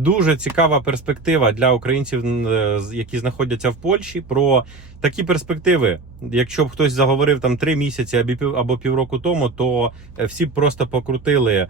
Дуже цікава перспектива для українців, е, які знаходяться в Польщі. Про такі перспективи, якщо б хтось заговорив там три місяці або пів- або півроку тому, то е, всі б просто покрутили е,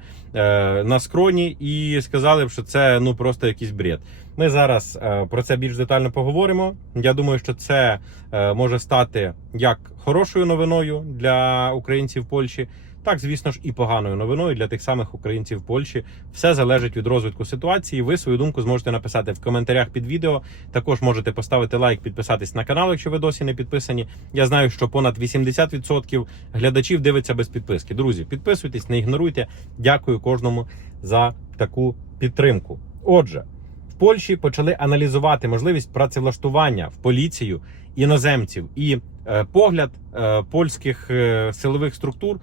на скроні і сказали б, що це ну просто якийсь бред. Ми зараз про це більш детально поговоримо. Я думаю, що це може стати як хорошою новиною для українців Польщі, так звісно ж і поганою новиною для тих самих українців в Польщі. Все залежить від розвитку ситуації. Ви свою думку зможете написати в коментарях під відео. Також можете поставити лайк, підписатись на канал, якщо ви досі не підписані. Я знаю, що понад 80% глядачів дивиться без підписки. Друзі, підписуйтесь, не ігноруйте. Дякую кожному за таку підтримку. Отже. В Польщі почали аналізувати можливість працевлаштування в поліцію іноземців, і е, погляд е, польських е, силових структур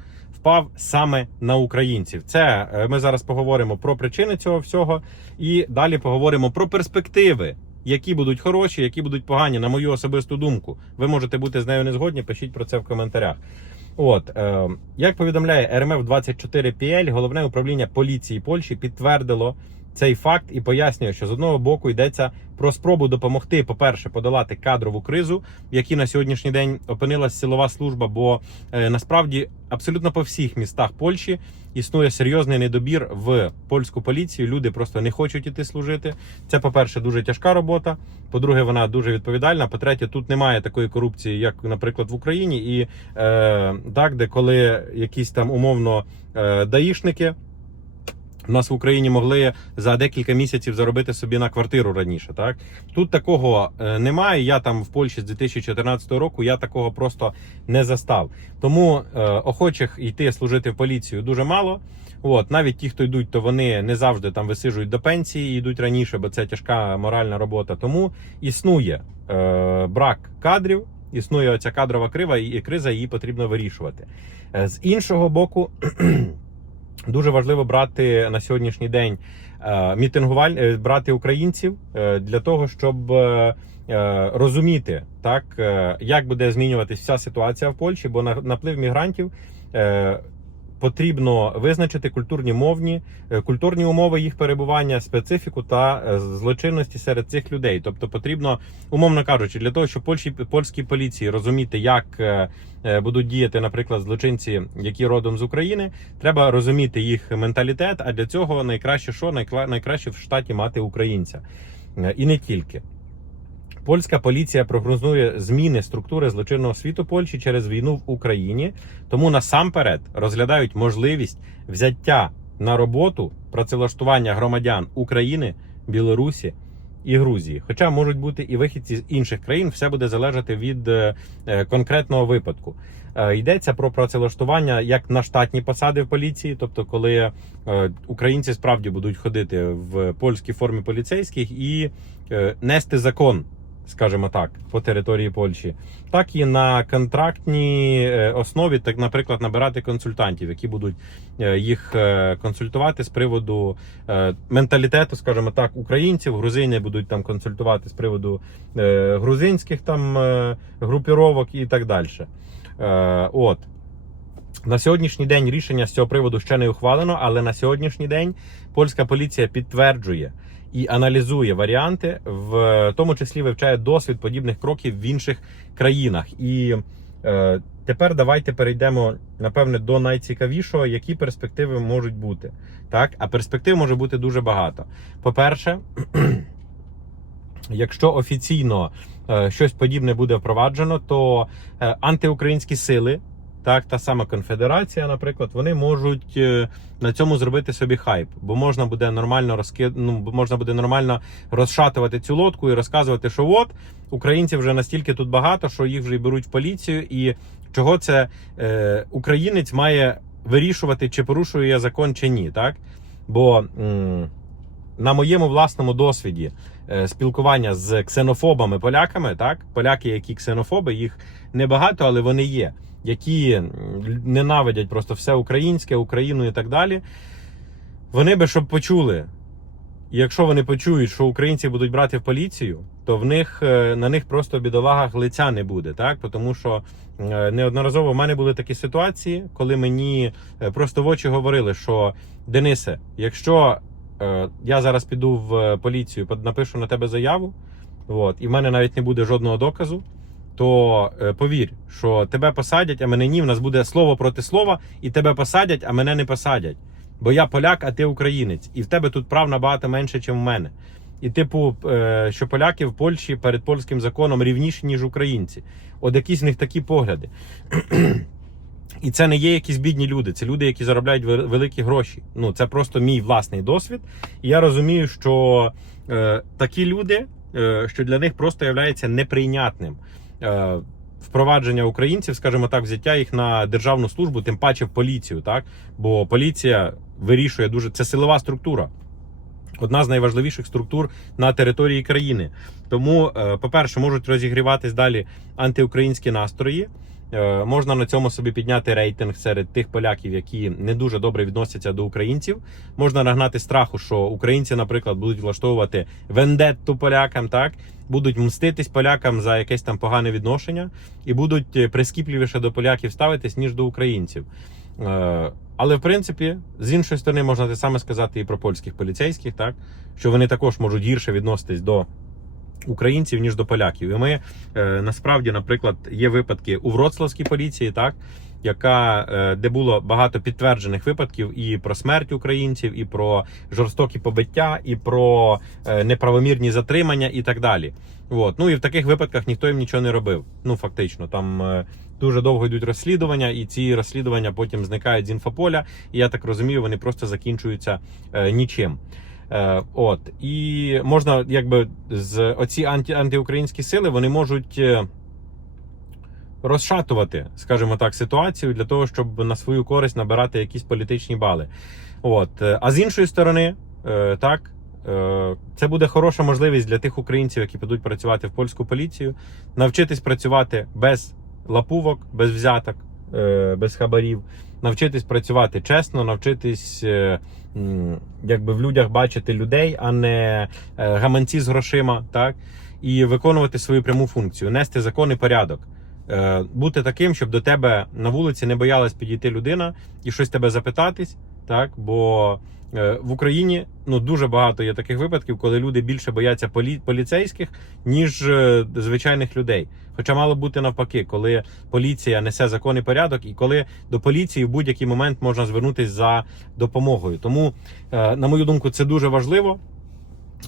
впав саме на українців. Це е, ми зараз поговоримо про причини цього всього, і далі поговоримо про перспективи. Які будуть хороші, які будуть погані, на мою особисту думку. Ви можете бути з нею не згодні. Пишіть про це в коментарях. От е, як повідомляє РМФ 24 PL, головне управління поліції Польщі підтвердило цей факт і пояснює, що з одного боку йдеться про спробу допомогти, по-перше, подолати кадрову кризу, в якій на сьогоднішній день опинилась силова служба. Бо е, насправді абсолютно по всіх містах Польщі існує серйозний недобір в польську поліцію. Люди просто не хочуть іти служити. Це, по-перше, дуже тяжка робота. По-друге, вона дуже відповідальна. По-третє, тут немає такої корупції, як, наприклад, в Україні, і е, так, де коли якісь там умовно е, даїшники. У нас в Україні могли за декілька місяців заробити собі на квартиру раніше. Так тут такого е, немає. Я там в Польщі з 2014 року я такого просто не застав. Тому е, охочих йти служити в поліцію дуже мало. От навіть ті, хто йдуть, то вони не завжди там висижують до пенсії, і йдуть раніше, бо це тяжка моральна робота. Тому існує е, брак кадрів, існує оця кадрова крива і криза, її потрібно вирішувати. Е, з іншого боку. Дуже важливо брати на сьогоднішній день е, мітингуваль... е, брати українців е, для того, щоб розуміти, так як буде змінюватися вся ситуація в Польщі, бо на наплив мігрантів. Потрібно визначити культурні мовні, е, культурні умови їх перебування, специфіку та е, злочинності серед цих людей. Тобто потрібно, умовно кажучи, для того, щоб польські польській поліції розуміти, як е, будуть діяти, наприклад, злочинці, які родом з України, треба розуміти їх менталітет. А для цього найкраще що найкраще в штаті мати українця і не тільки. Польська поліція прогнозує зміни структури злочинного світу Польщі через війну в Україні. Тому насамперед розглядають можливість взяття на роботу працевлаштування громадян України, Білорусі і Грузії. Хоча можуть бути і вихідці з інших країн, все буде залежати від е, е, конкретного випадку. Е, Йдеться про працевлаштування як на штатні посади в поліції, тобто, коли українці справді будуть ходити в польській формі поліцейських і нести закон скажімо так, по території Польщі, так і на контрактній е, основі, так, наприклад, набирати консультантів, які будуть е, їх е, консультувати з приводу менталітету, скажімо так, українців. Грузини будуть там консультувати з приводу грузинських там групіровок і так далі. От. На сьогоднішній день рішення з цього приводу ще не ухвалено, але на сьогоднішній день польська поліція підтверджує і аналізує варіанти, в тому числі вивчає досвід подібних кроків в інших країнах. І е, тепер давайте перейдемо напевне до найцікавішого, які перспективи можуть бути. Так, а перспектив може бути дуже багато. По-перше, якщо офіційно е, щось подібне буде впроваджено, то е, антиукраїнські сили. Так, та сама конфедерація, наприклад, вони можуть е, на цьому зробити собі хайп, бо можна буде нормально розки... ну, можна буде нормально розшатувати цю лодку і розказувати, що от українців вже настільки тут багато, що їх вже й беруть в поліцію, і чого це е, українець має вирішувати, чи порушує я закон, чи ні, так? Бо м, на моєму власному досвіді е, спілкування з ксенофобами поляками, так, поляки, які ксенофоби, їх небагато, але вони є які ненавидять просто все українське, Україну і так далі. Вони би щоб почули. І якщо вони почують, що українці будуть брати в поліцію, то в них е, на них просто бідолагах лиця не буде, так тому що е, неодноразово в мене були такі ситуації, коли мені е, просто в очі говорили, що Денисе, якщо я зараз піду в поліцію, напишу на тебе заяву, от, і в мене навіть не буде жодного доказу, то е, повір, що тебе посадять, а мене ні. В нас буде слово проти слова, і тебе посадять, а мене не посадять. Бо я поляк, а ти українець, і в тебе тут прав набагато менше, ніж в мене. І, типу, е, що поляки в Польщі перед польським законом рівніші, ніж українці. От якісь в них такі погляди. І це не є якісь бідні люди, це люди, які заробляють великі гроші. Ну це просто мій власний досвід. І я розумію, що е, такі люди, е, що для них просто є неприйнятним. Е, Впровадження українців, скажімо так, взяття їх на державну службу, тим паче в поліцію, так бо поліція вирішує дуже це силова структура, одна з найважливіших структур на території країни. Тому, е, по-перше, можуть розігріватись далі антиукраїнські настрої. Е, Можна на цьому собі підняти рейтинг серед тих поляків, які не дуже добре відносяться до українців. Можна нагнати страху, що українці, наприклад, будуть влаштовувати вендетту полякам, так будуть мститись полякам за якесь там погане відношення, і будуть е, прискіпливіше до поляків ставитись ніж до українців. Е, Але в принципі, з іншої сторони, можна те саме сказати і про польських поліцейських, так що вони також можуть гірше відноситись до українців ніж до поляків. І ми е, насправді, наприклад, є випадки у Вроцлавській поліції, так яка е, де було багато підтверджених випадків і про смерть українців, і про жорстокі побиття, і про е, неправомірні затримання, і так далі. От. Ну і в таких випадках ніхто їм нічого не робив. Ну фактично, там дуже довго йдуть розслідування, і ці розслідування потім зникають з інфополя. І я так розумію, вони просто закінчуються нічим. Е, от і можна, якби з оці анті, антиукраїнські сили вони можуть е, розшатувати, скажімо так, ситуацію для того, щоб на свою користь набирати якісь політичні бали. От, е, а з іншої сторони, е, так. е, Це буде хороша можливість для тих українців, які підуть працювати в польську поліцію, навчитись працювати без лапувок, без взяток, без хабарів, навчитись працювати чесно, навчитись якби в людях бачити людей, а не е, гаманці з грошима, так і виконувати свою пряму функцію, нести закон і порядок. Е, Бути таким, щоб до тебе на вулиці не боялась підійти людина і щось тебе запитатись, так бо в Україні ну дуже багато є таких випадків, коли люди більше бояться полі- поліцейських, ніж е, звичайних людей. Хоча мало бути навпаки, коли поліція несе закон і порядок, і коли до поліції в будь-який момент можна звернутися за допомогою. Тому, е, на мою думку, це дуже важливо.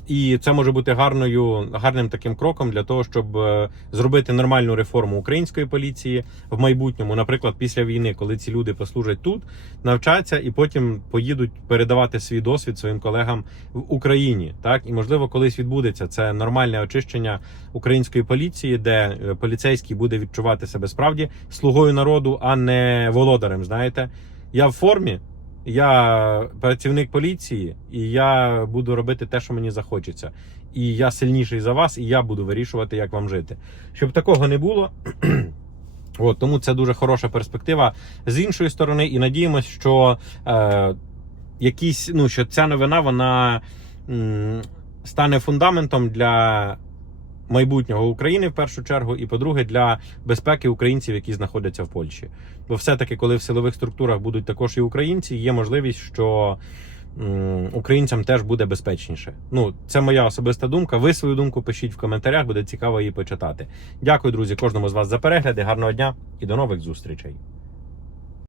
І це може бути гарною, гарним таким кроком для того, щоб е, зробити нормальну реформу української поліції в майбутньому, наприклад, після війни, коли ці люди послужать тут, навчаться і потім поїдуть передавати свій досвід своїм колегам в Україні. Так і можливо, колись відбудеться це нормальне очищення української поліції, де е, поліцейський буде відчувати себе справді слугою народу, а не володарем. Знаєте, я в формі. Я працівник поліції, і я буду робити те, що мені захочеться. І я сильніший за вас, і я буду вирішувати, як вам жити. Щоб такого не було. От, тому це дуже хороша перспектива з іншої сторони, і надіємось, що е, якісь, ну, що ця новина вона м, стане фундаментом для майбутнього України в першу чергу, і по-друге, для безпеки українців, які знаходяться в Польщі. Бо все-таки, коли в силових структурах будуть також і українці, є можливість, що українцям теж буде безпечніше. Ну, це моя особиста думка. Ви свою думку пишіть в коментарях, буде цікаво її почитати. Дякую, друзі, кожному з вас за перегляди. Гарного дня і до нових зустрічей.